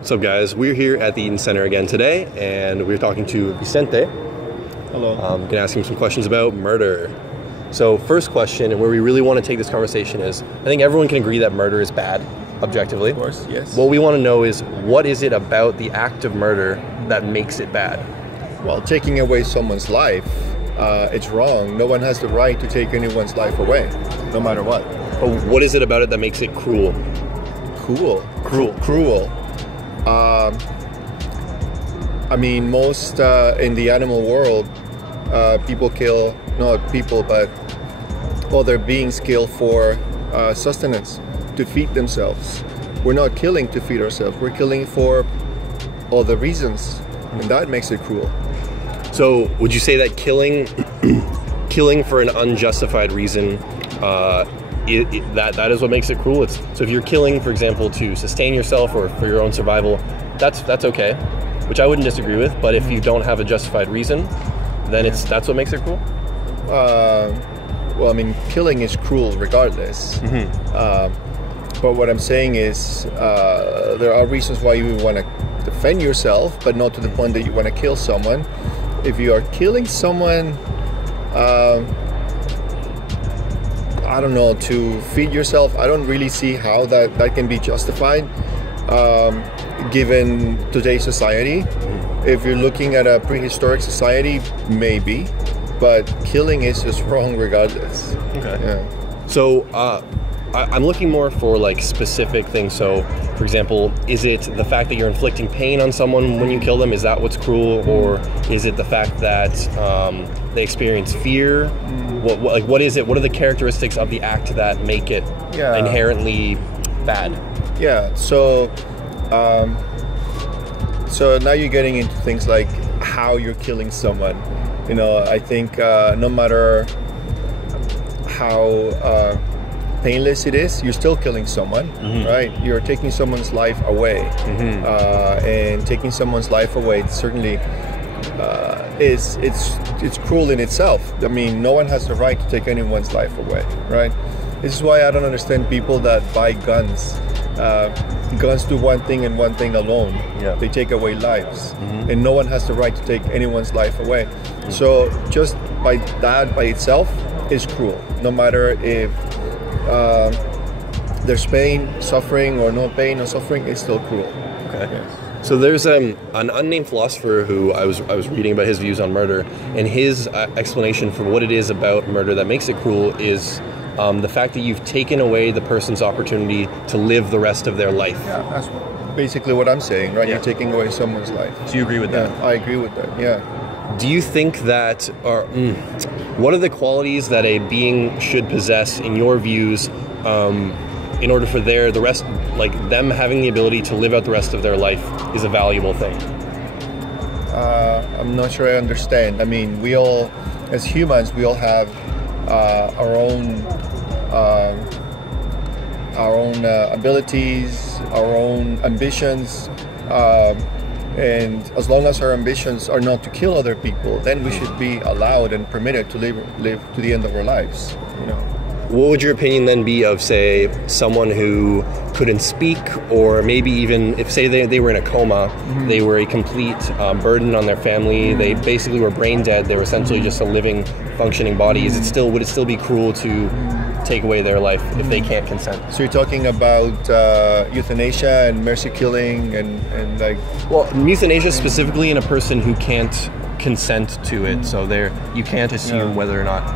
What's up, guys? We're here at the Eaton Center again today, and we're talking to Vincente. Hello. I'm going to ask him some questions about murder. So first question, and where we really want to take this conversation is, I think everyone can agree that murder is bad, objectively. Of course, yes. What we want to know is, what is it about the act of murder that makes it bad? Well, taking away someone's life, it's wrong. No one has the right to take anyone's life away, no matter what. But what is it about it that makes it cruel? Cruel. I mean, most in the animal world, people kill, not people, but other beings kill for sustenance, to feed themselves. We're not killing to feed ourselves, we're killing for other reasons, and that makes it cruel. So would you say that killing for an unjustified reason, that is what makes it cruel? So if you're killing, for example, to sustain yourself or for your own survival, that's okay, which I wouldn't disagree with. But if you don't have a justified reason, then that's what makes it cruel? Well, I mean, killing is cruel regardless. But what I'm saying is there are reasons why you want to defend yourself, but not to the point that you want to kill someone. If you are killing someone, I don't know, to feed yourself, I don't really see how that can be justified given today's society. If you're looking at a prehistoric society, maybe, but killing is just wrong regardless. Okay. Yeah. So I'm looking more for like specific things. So, for example, is it the fact that you're inflicting pain on someone when you kill them? Is that what's cruel, or is it the fact that they experience fear? What is it? What are the characteristics of the act that make it inherently bad? Yeah. So now you're getting into things like how you're killing someone. You know, I think no matter how painless it is, you're still killing someone, right? You're taking someone's life away, and taking someone's life away certainly it's cruel in itself. I mean, no one has the right to take anyone's life away, right? This is why I don't understand people that buy guns. Guns do one thing and one thing alone. Yeah. They take away lives, and no one has the right to take anyone's life away. So just by itself is cruel, no matter if there's pain, suffering, or no pain or suffering, it's still cruel. Okay. Yes. So there's an unnamed philosopher who I was reading about his views on murder, and his explanation for what it is about murder that makes it cruel is the fact that you've taken away the person's opportunity to live the rest of their life. Yeah, that's basically what I'm saying, right? Yeah. You're taking away someone's life. Do you agree with that? I agree with that, yeah. Do you think that, what are the qualities that a being should possess in your views in order for them having the ability to live out the rest of their life is a valuable thing? I'm not sure I understand. I mean, we all, as humans, we all have our own abilities, our own ambitions, and as long as our ambitions are not to kill other people, then we should be allowed and permitted to live to the end of our lives. You know. What would your opinion then be of, say, someone who couldn't speak, or maybe even if, say, they were in a coma, they were a complete burden on their family, they basically were brain dead, they were essentially just a living, functioning body. Would it still be cruel to take away their life if they can't consent? So you're talking about euthanasia and mercy killing and like... Well, euthanasia specifically in a person who can't consent to it, so you can't assume whether or not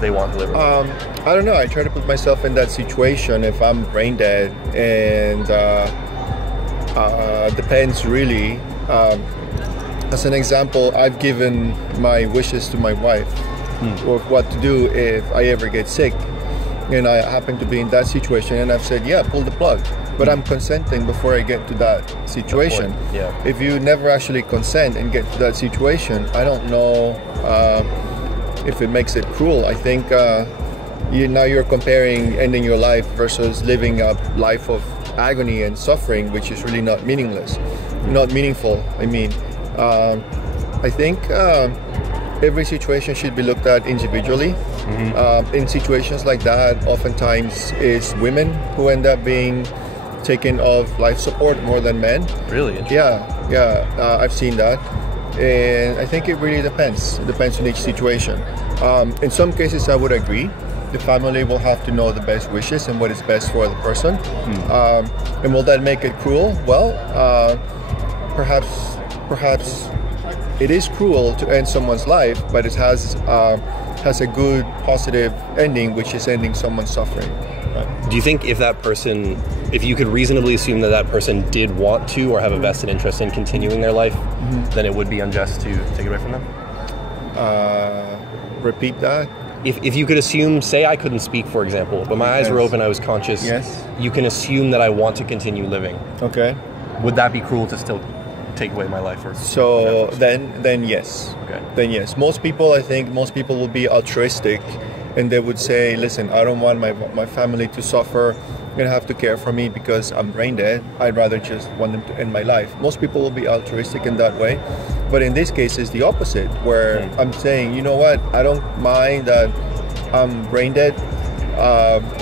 they want to live or not. I don't know. I try to put myself in that situation if I'm brain dead, and depends really. As an example, I've given my wishes to my wife of what to do if I ever get sick, and I happen to be in that situation, and I've said, yeah, pull the plug. But I'm consenting before I get to that situation. Yeah. If you never actually consent and get to that situation, I don't know if it makes it cruel. I think now you're comparing ending your life versus living a life of agony and suffering, which is really not meaningful. I mean, I think every situation should be looked at individually. In situations like that, oftentimes it's women who end up being taken off life support more than men. Really interesting. I've seen that, and I think it really depends. It depends on each situation. In some cases, I would agree. The family will have to know the best wishes and what is best for the person. And will that make it cruel? Well, perhaps it is cruel to end someone's life, but it has a good positive ending, which is ending someone's suffering. Do you think if you could reasonably assume that person did want to or have a vested interest in continuing their life, then it would be unjust to take it away from them? Repeat that. If you could assume, say I couldn't speak, for example, but my eyes were open, I was conscious. Yes. You can assume that I want to continue living. Okay. Would that be cruel to still take away my life? So then yes. Okay. Then yes. Most people will be altruistic, and they would say, listen, I don't want my family to suffer and have to care for me because I'm brain dead. I'd rather just want them to end my life. Most people will be altruistic in that way. But in this case, it's the opposite, where I'm saying, you know what, I don't mind that I'm brain dead.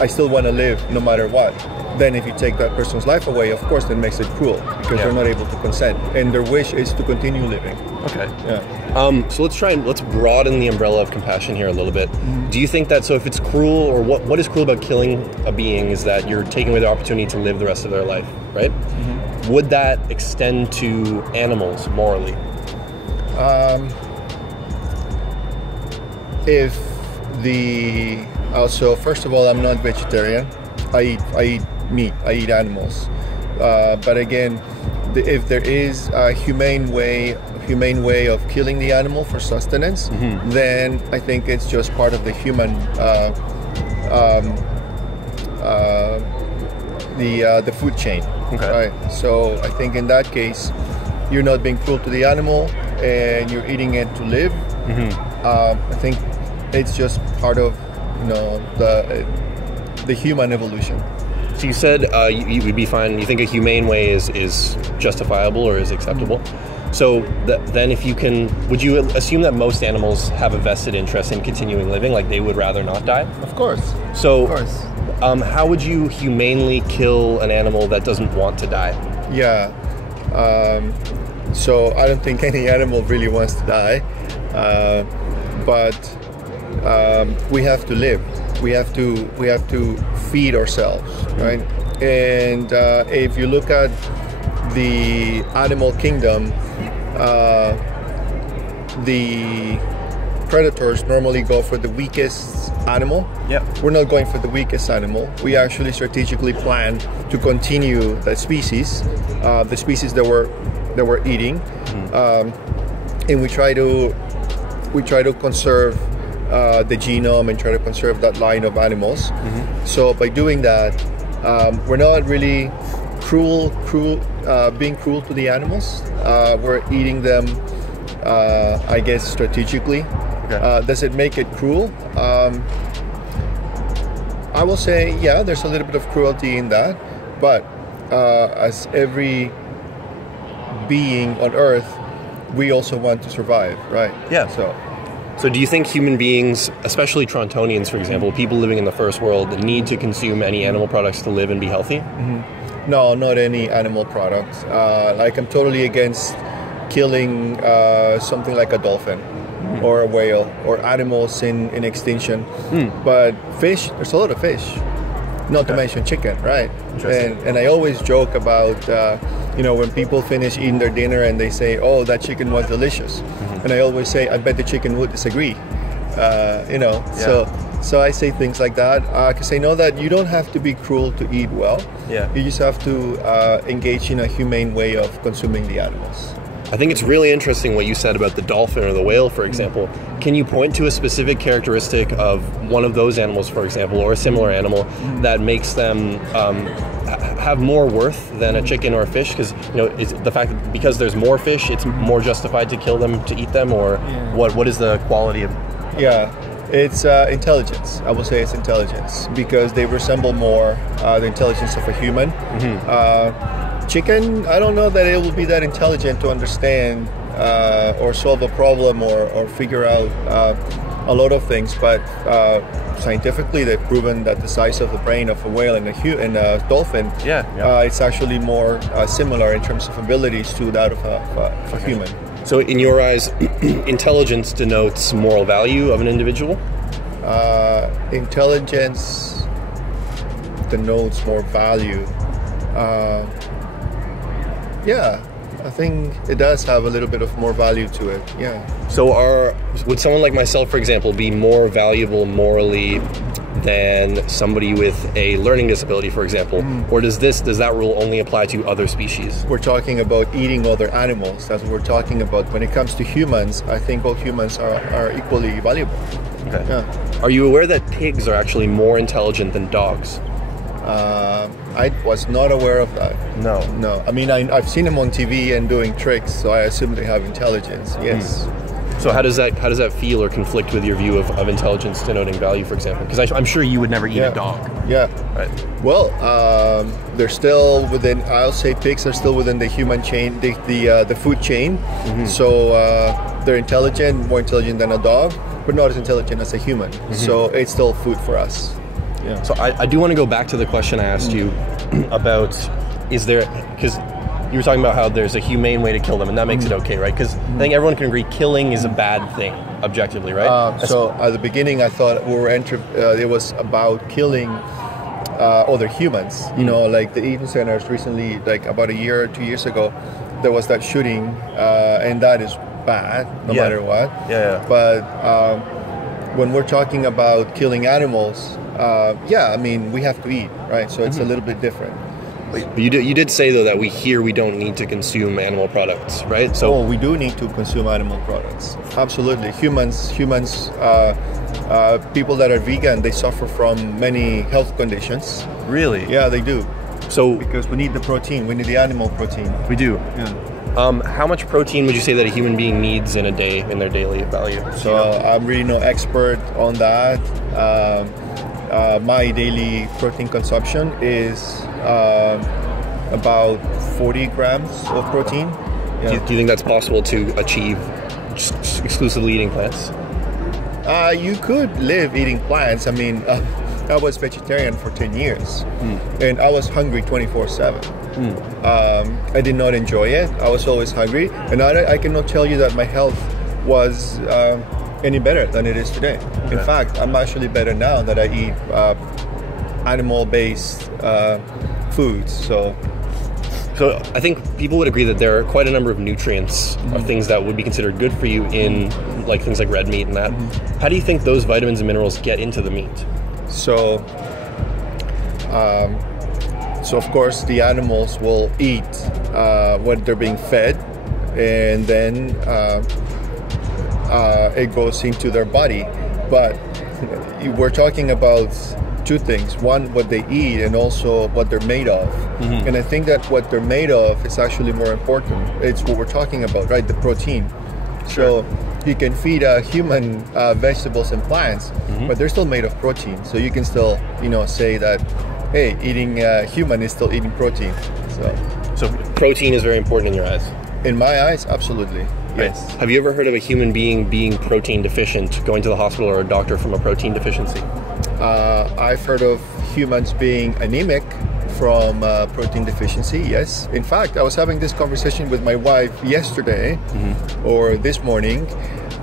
I still want to live no matter what. Then if you take that person's life away, of course, that makes it cruel because they're not able to consent. And their wish is to continue living. Okay. Yeah. So let's broaden the umbrella of compassion here a little bit. Do you think that, so if it's cruel, or what is cruel about killing a being is that you're taking away the opportunity to live the rest of their life, right? Would that extend to animals morally? First of all, I'm not vegetarian. I eat meat. I eat animals. But again, if there is a humane way of killing the animal for sustenance, then I think it's just part of the human the food chain. Okay. Right. So I think in that case, you're not being cruel to the animal, and you're eating it to live. I think it's just part of the human evolution. So you said you would be fine. You think a humane way is justifiable or is acceptable. So then, would you assume that most animals have a vested interest in continuing living, like they would rather not die? Of course. So, of course. How would you humanely kill an animal that doesn't want to die? Yeah. So I don't think any animal really wants to die, but we have to live. We have to feed ourselves, right? And if you look at the animal kingdom, the predators normally go for the weakest animal. Yeah. We're not going for the weakest animal. We actually strategically plan to continue the species that we're eating, and we try to conserve the genome and try to conserve that line of animals. So by doing that, we're not really being cruel to the animals. We're eating them, I guess, strategically. Okay. Does it make it cruel? I will say, yeah, there's a little bit of cruelty in that, but as every being on Earth, we also want to survive, right? Yeah. So do you think human beings, especially Torontonians, for example, people living in the first world, need to consume any animal products to live and be healthy? No, not any animal products. I'm totally against killing something like a dolphin or a whale or animals in extinction. But fish, there's a lot of fish. Not to mention chicken, right? And I always joke about, when people finish eating their dinner and they say, oh, that chicken was delicious. And I always say, I bet the chicken would disagree. So I say things like that because I know that you don't have to be cruel to eat well. Yeah. You just have to engage in a humane way of consuming the animals. I think it's really interesting what you said about the dolphin or the whale, for example. Can you point to a specific characteristic of one of those animals, for example, or a similar animal that makes them have more worth than a chicken or a fish? Because is the fact that because there's more fish, it's more justified to kill them, to eat them, or what is the quality of? Yeah, it's intelligence. I will say it's intelligence because they resemble more the intelligence of a human. Chicken, I don't know that it will be that intelligent to understand or solve a problem or figure out a lot of things, but scientifically, they've proven that the size of the brain of a whale and a dolphin, it's actually more similar in terms of abilities to that of a human. So in your eyes, intelligence denotes moral value of an individual? Intelligence denotes more value. Yeah, I think it does have a little bit of more value to it, yeah. So would someone like myself, for example, be more valuable morally than somebody with a learning disability, for example? Or does that rule only apply to other species? We're talking about eating other animals. That's what we're talking about. When it comes to humans, I think all humans are equally valuable. Okay. Yeah. Are you aware that pigs are actually more intelligent than dogs? I was not aware of that. No. No. I mean, I've seen them on TV and doing tricks, so I assume they have intelligence. Yes. So how does that feel or conflict with your view of intelligence denoting value, for example? Because I'm sure you would never eat a dog. Yeah. Right. Well, they're still within. I'll say pigs are still within the human chain, the food chain. So they're intelligent, more intelligent than a dog, but not as intelligent as a human. So it's still food for us. Yeah. So I do want to go back to the question I asked you about, because you were talking about how there's a humane way to kill them, and that makes it okay, right? Because I think everyone can agree killing is a bad thing, objectively, right? So at the beginning, I thought it was about killing other humans. You know, like the Eden Centers recently, like about a year or 2 years ago, there was that shooting, and that is bad, no matter what. Yeah. But when we're talking about killing animals, I mean, we have to eat, right? So it's a little bit different. But you did say, though, that we don't need to consume animal products, right? So we do need to consume animal products. Absolutely. Humans, people that are vegan, they suffer from many health conditions. Really? Yeah, they do. So because we need the protein, we need the animal protein. We do. Yeah. How much protein would you say that a human being needs in a day, in their daily value? So I'm really no expert on that. My daily protein consumption is about 40 grams of protein. Yeah. Do you think that's possible to achieve just exclusively eating plants? You could live eating plants. I mean, I was vegetarian for 10 years and I was hungry 24/7. I did not enjoy it. I was always hungry, and I cannot tell you that my health was any better than it is today. Okay. In fact, I'm actually better now that I eat animal-based foods. So I think people would agree that there are quite a number of nutrients of things that would be considered good for you in like things like red meat and that. How do you think those vitamins and minerals get into the meat? So of course the animals will eat what they're being fed, and then it goes into their body. But we're talking about two things: one, what they eat, and also what they're made of. And I think that what they're made of is actually more important. It's what we're talking about, right? The protein. So you can feed a human vegetables and plants, but they're still made of protein. So you can still, say that, hey, eating human is still eating protein. So protein is very important in your eyes? In my eyes, absolutely. Yes. Have you ever heard of a human being protein deficient, going to the hospital or a doctor from a protein deficiency? I've heard of humans being anemic from protein deficiency, yes. In fact, I was having this conversation with my wife yesterday or this morning,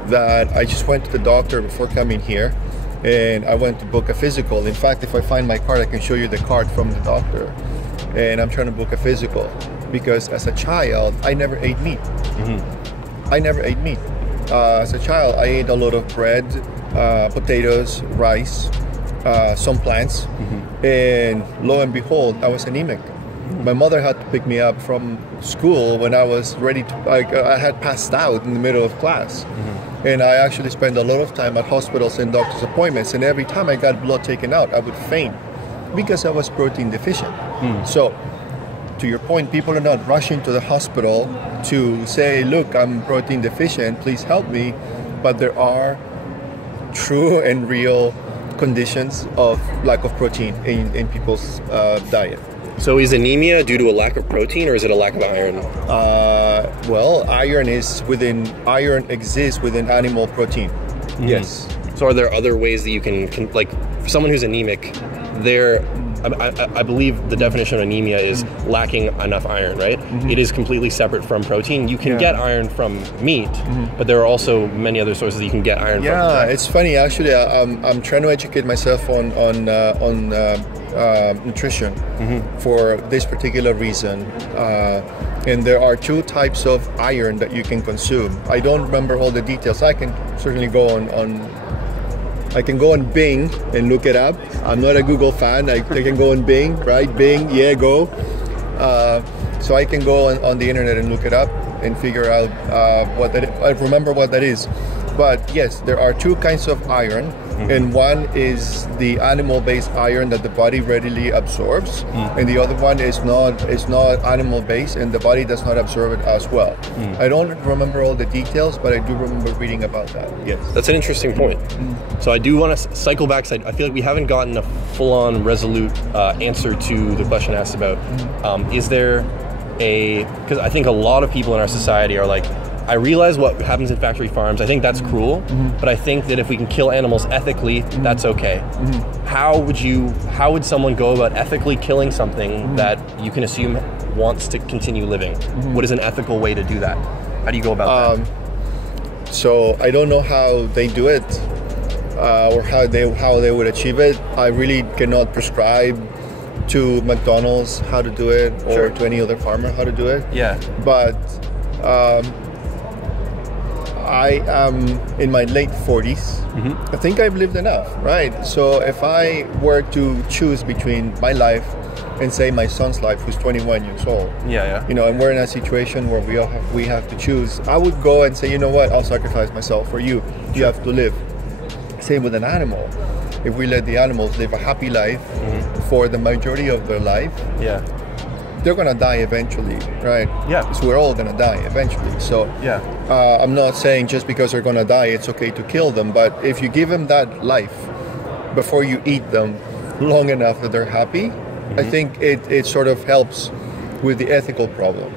that I just went to the doctor before coming here, and I went to book a physical. In fact, if I find my card, I can show you the card from the doctor. And I'm trying to book a physical because as a child, I never ate meat. I never ate meat. As a child, I ate a lot of bread, potatoes, rice, some plants, and lo and behold, I was anemic. My mother had to pick me up from school when I was ready to, I had passed out in the middle of class. And I actually spent a lot of time at hospitals and doctor's appointments, and every time I got blood taken out, I would faint because I was protein deficient. So, to your point, people are not rushing to the hospital to say, look, I'm protein deficient, please help me. But there are true and real conditions of lack of protein in people's diet. So is anemia due to a lack of protein, or is it a lack of iron? Well, iron exists within animal protein. Yes. So are there other ways that you can like, for someone who's anemic, I believe the definition of anemia is lacking enough iron, right? It is completely separate from protein. You can get iron from meat, but there are also many other sources you can get iron from. Yeah, it's funny actually. I'm trying to educate myself on nutrition for this particular reason. And there are 2 types of iron that you can consume. I don't remember all the details. I can certainly go I can go on Bing and look it up. I'm not a Google fan. I can go on Bing, right? Bing, yeah, go. So I can go on the internet and look it up and figure out I remember what that is. But yes, there are 2 kinds of iron, and one is the animal-based iron that the body readily absorbs, and the other one is not animal-based, and the body does not absorb it as well. I don't remember all the details, but I do remember reading about that. Yes, that's an interesting point. So I do want to cycle back. I feel like we haven't gotten a full-on resolute answer to the question asked about is there because I think a lot of people in our society are like, I realize what happens in factory farms. I think that's cruel, but I think that if we can kill animals ethically, that's okay. How would someone go about ethically killing something that you can assume wants to continue living? What is an ethical way to do that? How do you go about that? So I don't know how they do it, or how they would achieve it. I really cannot prescribe to McDonald's how to do it, or to any other farmer how to do it. Yeah. But I am in my late 40s. I think I've lived enough, right? So if I were to choose between my life and say my son's life, who's 21 years old, and we're in a situation where we have to choose, I would go and say, you know what, I'll sacrifice myself for you. You have to live. Same with an animal. If we let the animals live a happy life for the majority of their life, they're gonna die eventually, right? Yeah. So we're all gonna die eventually. So I'm not saying just because they're gonna die, it's okay to kill them. But if you give them that life before you eat them long enough that they're happy, I think it sort of helps with the ethical problem.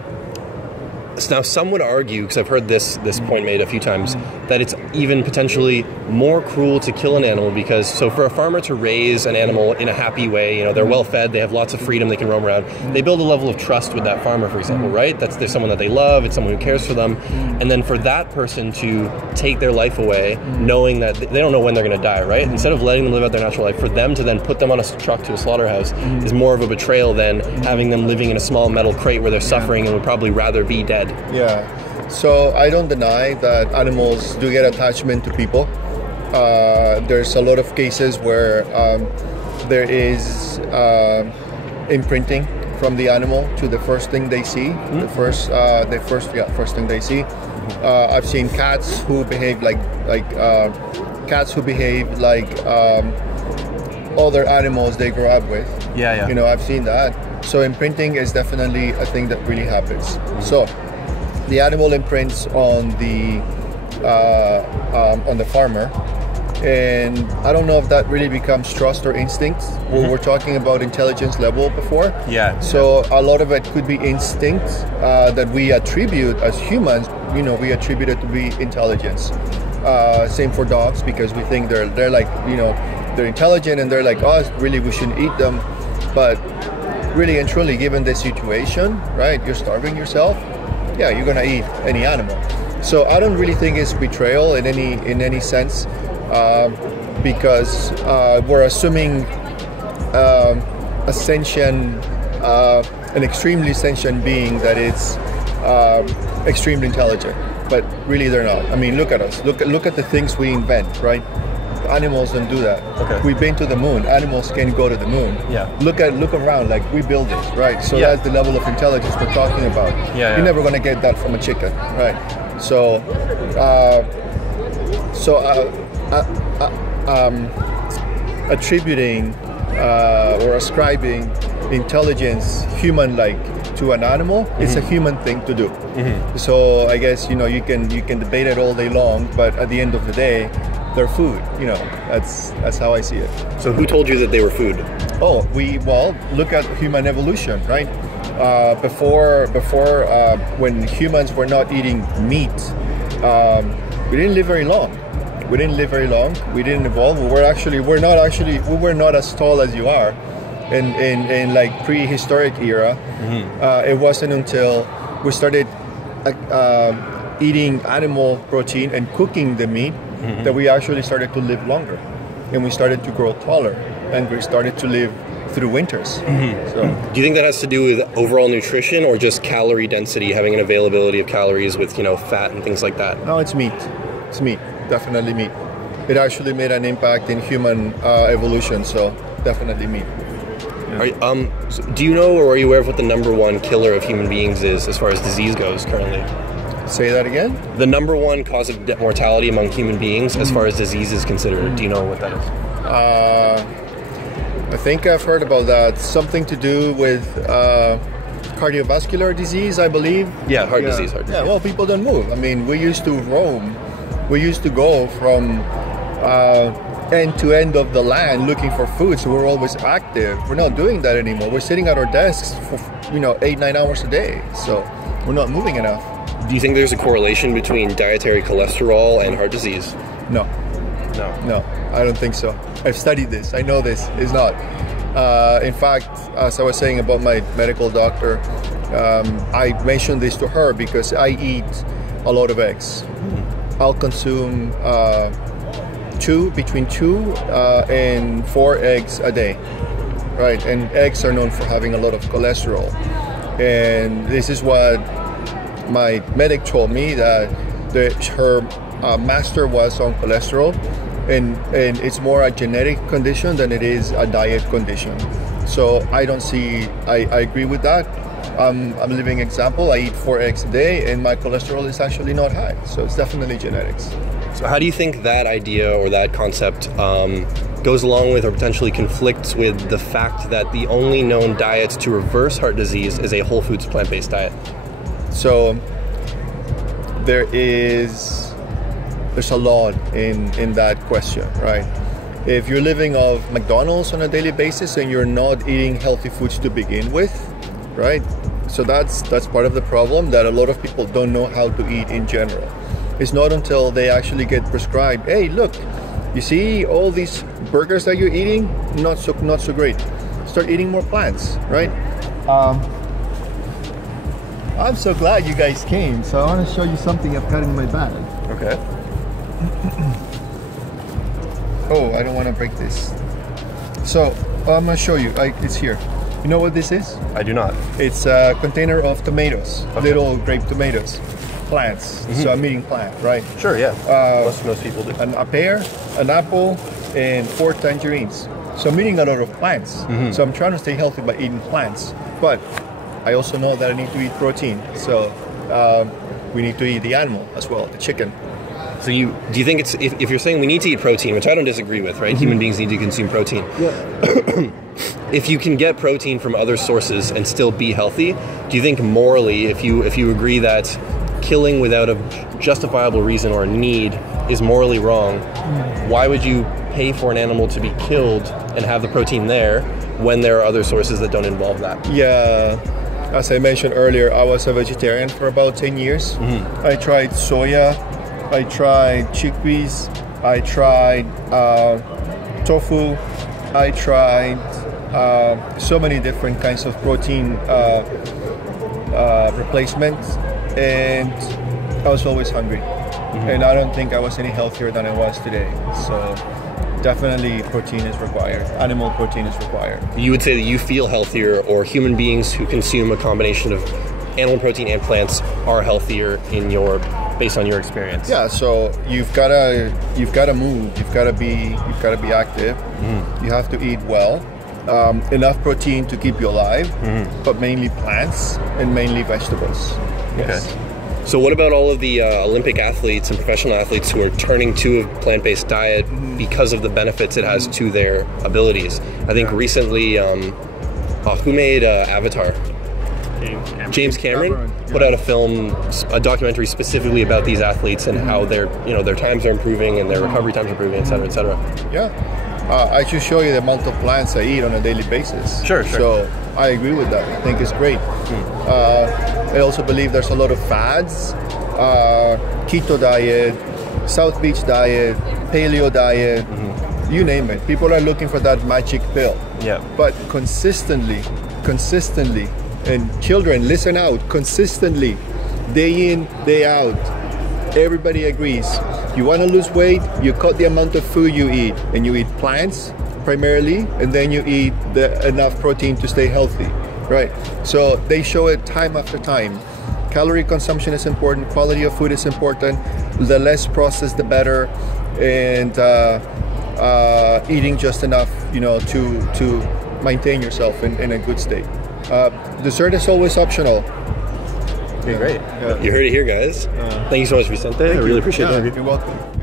Now, some would argue, because I've heard this point made a few times, that it's even potentially more cruel to kill an animal because, so for a farmer to raise an animal in a happy way, they're well fed, they have lots of freedom, they can roam around, they build a level of trust with that farmer, for example, right? There's someone that they love, it's someone who cares for them, and then for that person to take their life away, knowing that they don't know when they're going to die, right? Instead of letting them live out their natural life, for them to then put them on a truck to a slaughterhouse is more of a betrayal than having them living in a small metal crate where they're suffering and would probably rather be dead. Yeah, so I don't deny that animals do get attachment to people. There's a lot of cases where there is imprinting from the animal to the first thing they see, the first thing they see. I've seen cats who behave like other animals they grow up with. I've seen that. So imprinting is definitely a thing that really happens. So the animal imprints on the farmer, and I don't know if that really becomes trust or instinct. We were talking about intelligence level before. So a lot of it could be instinct that we attribute as humans. We attribute it to be intelligence. Same for dogs, because we think they're like, they're intelligent and they're like us. Really, we shouldn't eat them. But really and truly, given the situation, right? You're starving yourself. Yeah, you're gonna eat any animal. So I don't really think it's betrayal in any sense, because we're assuming a sentient, an extremely sentient being that it's extremely intelligent, but really they're not. I mean, look at us. Look at the things we invent, right? Animals don't do that. Okay. We've been to the moon. Animals can go to the moon. Look around, like we build it, right? So that's the level of intelligence we're talking about. You're never gonna get that from a chicken, right? So, attributing or ascribing intelligence, human-like, to an animal, it's a human thing to do. So I guess you can debate it all day long, but at the end of the day, they're food. That's how I see it. So who told you that they were food? Look at human evolution, right? Before when humans were not eating meat, we didn't live very long. We didn't live very long. We didn't evolve. We were not as tall as you are in like prehistoric era. It wasn't until we started eating animal protein and cooking the meat that we actually started to live longer, and we started to grow taller, and we started to live through winters. So, do you think that has to do with overall nutrition or just calorie density, having an availability of calories with, you know, fat and things like that? no, it's meat. It's meat. Definitely meat. It actually made an impact in human evolution. So definitely meat. So do you know, or are you aware of what the #1 killer of human beings is as far as disease goes currently? Say that again? The #1 cause of mortality among human beings as far as disease is considered. Do you know what that is? I think I've heard about that. Something to do with cardiovascular disease, I believe. Yeah, heart disease. Yeah, well, people don't move. I mean, we used to roam. We used to go from end to end of the land looking for food, so we're always active. We're not doing that anymore. We're sitting at our desks for 8-9 hours a day, so we're not moving enough. Do you think there's a correlation between dietary cholesterol and heart disease? No, I don't think so. I've studied this. I know this is not. In fact, as I was saying about my medical doctor, I mentioned this to her because I eat a lot of eggs. I'll consume between 2 and 4 eggs a day, right? And eggs are known for having a lot of cholesterol. And this is what my medic told me, that her master was on cholesterol, and it's more a genetic condition than it is a diet condition. So I agree with that. I'm a living example. I eat 4 eggs a day and my cholesterol is actually not high. So it's definitely genetics. So how do you think that idea or that concept goes along with or potentially conflicts with the fact that the only known diet to reverse heart disease is a whole foods plant-based diet? So there's a lot in that question, right? If you're living off McDonald's on a daily basis and you're not eating healthy foods to begin with, right? So that's part of the problem, that a lot of people don't know how to eat in general. It's not until they actually get prescribed, hey, look, you see all these burgers that you're eating? Not so great. Start eating more plants, right? I'm so glad you guys came. So I want to show you something I've got in my bag. Okay. Oh, I don't want to break this. So I'm going to show you. It's here. You know what this is? I do not. It's a container of tomatoes, little grape tomatoes, plants. So I'm eating plant, right? Sure, yeah. Most people do. A pear, an apple, and 4 tangerines. So I'm eating a lot of plants. So I'm trying to stay healthy by eating plants. But I also know that I need to eat protein. So we need to eat the animal as well, the chicken. So do you think it's, if you're saying we need to eat protein, which I don't disagree with, right? Human beings need to consume protein. Yeah. If you can get protein from other sources and still be healthy, do you think morally, if you agree that killing without a justifiable reason or a need is morally wrong, why would you pay for an animal to be killed and have the protein there when there are other sources that don't involve that? Yeah. As I mentioned earlier, I was a vegetarian for about 10 years. I tried soya, I tried chickpeas, I tried tofu, I tried so many different kinds of protein replacements, and I was always hungry. And I don't think I was any healthier than I was today. So definitely protein is required. Animal protein is required. You would say that you feel healthier, or human beings who consume a combination of animal protein and plants are healthier based on your experience? Yeah, so you've gotta move, you've gotta be active, you have to eat well, enough protein to keep you alive, but mainly plants and mainly vegetables. Yes. Okay. So what about all of the Olympic athletes and professional athletes who are turning to a plant-based diet because of the benefits it has to their abilities? I think recently, who made Avatar? James Cameron put out a documentary specifically about these athletes and how their times are improving and their recovery times are improving, et cetera, et cetera. Yeah. I should show you the amount of plants I eat on a daily basis. Sure. So I agree with that. I think it's great. I also believe there's a lot of fads, keto diet, South Beach diet, paleo diet, you name it. People are looking for that magic pill. Yeah. But consistently, and children, listen out, consistently, day in, day out, everybody agrees. You want to lose weight, you cut the amount of food you eat, and you eat plants primarily, and then you eat enough protein to stay healthy, right? So they show it time after time. Calorie consumption is important, quality of food is important, the less processed the better, and eating just enough, you know, to maintain yourself in a good state. Dessert is always optional. Okay, great. You heard it here, guys. Thank you so much, Vicente. I really appreciate it. You're welcome.